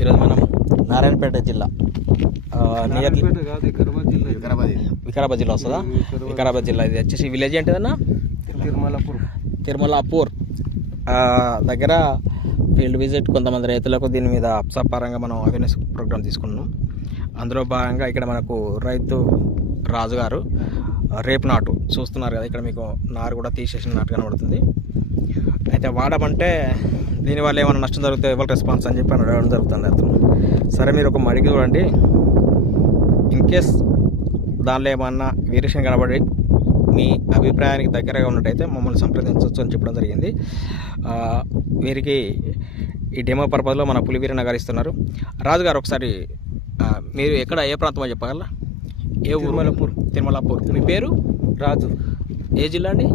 ఈరోజు మనం నారాయణపేట జిల్లా వికారాబాద్ జిల్లా వస్తుందా? వికారాబాద్ జిల్లా. ఇది వచ్చేసి విలేజ్ ఏంటిదన్నా? తిరుమలాపూర్ దగ్గర ఫీల్డ్ విజిట్. కొంతమంది రైతులకు దీని మీద అప్సపారంగా మనం అవేర్నెస్ ప్రోగ్రామ్ తీసుకున్నాం. అందులో భాగంగా ఇక్కడ మనకు రైతు రాజుగారు రేపు నాటు చూస్తున్నారు కదా, ఇక్కడ మీకు నారు కూడా తీసేసిన నాటు కనబడుతుంది. అయితే వాడమంటే దీనివల్ల ఏమైనా నష్టం జరిగితే ఎవరు రెస్పాన్స్ అని చెప్పి అడగడం జరుగుతుంది అతను. సరే మీరు ఒక మడికి చూడండి, ఇన్కేస్ దానిలో ఏమన్నా వేరియేషన్ కనబడి మీ అభిప్రాయానికి దగ్గరగా ఉన్నట్టయితే మమ్మల్ని సంప్రదించవచ్చు అని చెప్పడం జరిగింది. వీరికి ఈ డెమో పర్పస్లో మన పులివీరన్న గారు ఇస్తున్నారు. రాజుగారు ఒకసారి మీరు ఎక్కడ ఏ ప్రాంతమో చెప్పగలరా? ఏ ఊరు? తిరుమలాపూర్. మీ పేరు? రాజు. ఏ జిల్లా అండి?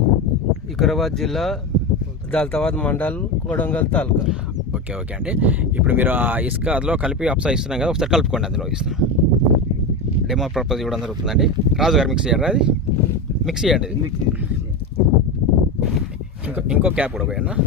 వికారాబాద్ జిల్లా, జాల్తాబాద్ మండల్, కొడంగల్ తాలూకా. ఓకే ఓకే అండి. ఇప్పుడు మీరు ఆ ఇసుక అందులో కలిపి అప్సా ఇస్తున్నాం కదా, ఒకసారి కలుపుకోండి. అందులో ఇస్తున్నాం డెమో పర్పస్ ఇవ్వడం జరుగుతుందండి. రాజుగారు మిక్స్ చేయండి, అది మిక్స్ చేయండి. ఇంకో క్యాప్ కూడా పోయన్నా.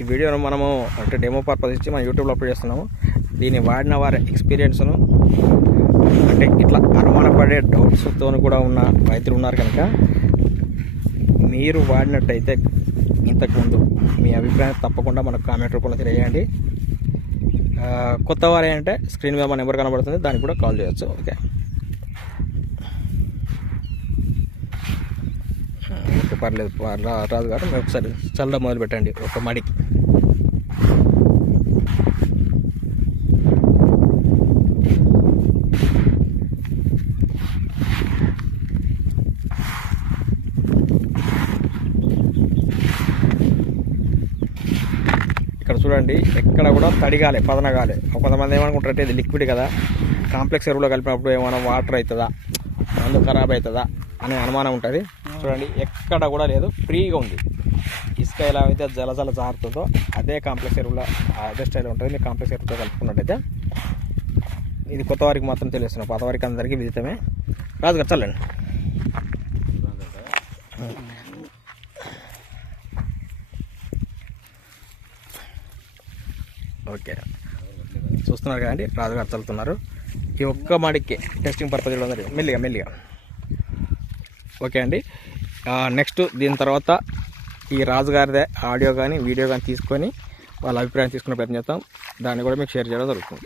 ఈ వీడియోను మనము అంటే డెమో పర్పస్ ఇచ్చి మన యూట్యూబ్లో అప్లోడ్ చేస్తున్నాము. దీన్ని వాడిన వారి ఎక్స్పీరియన్స్ను అంటే ఇట్లా అనుమానపడే డౌట్స్తో కూడా ఉన్న రైతులు ఉన్నారు కనుక మీరు వాడినట్టయితే ఇంతకుముందు మీ అభిప్రాయం తప్పకుండా మనకు కామెంట్ రూపంలో తెలియజేయండి. కొత్త వారు ఏంటంటే స్క్రీన్ మీద మన నెంబర్ కనబడుతుంది, దానికి కూడా కాల్ చేయొచ్చు. ఓకే ఓకే, పర్లేదు. రాజు గారు మీరు ఒకసారి చల్లడం మొదలు పెట్టండి ఒక మడికి. ఇక్కడ చూడండి, ఎక్కడ కూడా తడిగాలి, పదనగాలి. కొంతమంది ఏమనుకుంటారంటే ఇది లిక్విడ్ కదా, కాంప్లెక్స్ ఎరువులో కలిపినప్పుడు ఏమైనా వాటర్ అవుతుందా, మందు ఖరాబ్ అవుతుందా అనే అనుమానం ఉంటుంది. చూడండి, ఎక్కడ కూడా లేదు, ఫ్రీగా ఉంది. ఇసుక ఎలా అయితే జల జారుతుందో అదే కాంప్లెక్స్ ఎరువుల అదే స్టైల్ ఉంటుంది. మీరు కాంప్లెక్స్ ఎరువుతో కలుపుకున్నట్టయితే ఇది కొత్త వారికి మాత్రం తెలుస్తున్నాం, పాత వారికి అందరికీ విదితమే. రాజుగారు చల్లండి. ఓకే, చూస్తున్నారు కదండి, రాజుగారు చల్లుతున్నారు. ఈ ఒక్క మడికి టెస్టింగ్ పర్పస్ ఇవ్వడం మెల్లిగా. ఓకే అండి. నెక్స్ట్ దీని తర్వాత ఈ రాజుగారిదే ఆడియో కానీ వీడియో కానీ తీసుకొని వాళ్ళ అభిప్రాయం తీసుకునే ప్రయత్నం చేస్తాం. దాన్ని కూడా మీకు షేర్ చేయడం జరుగుతుంది.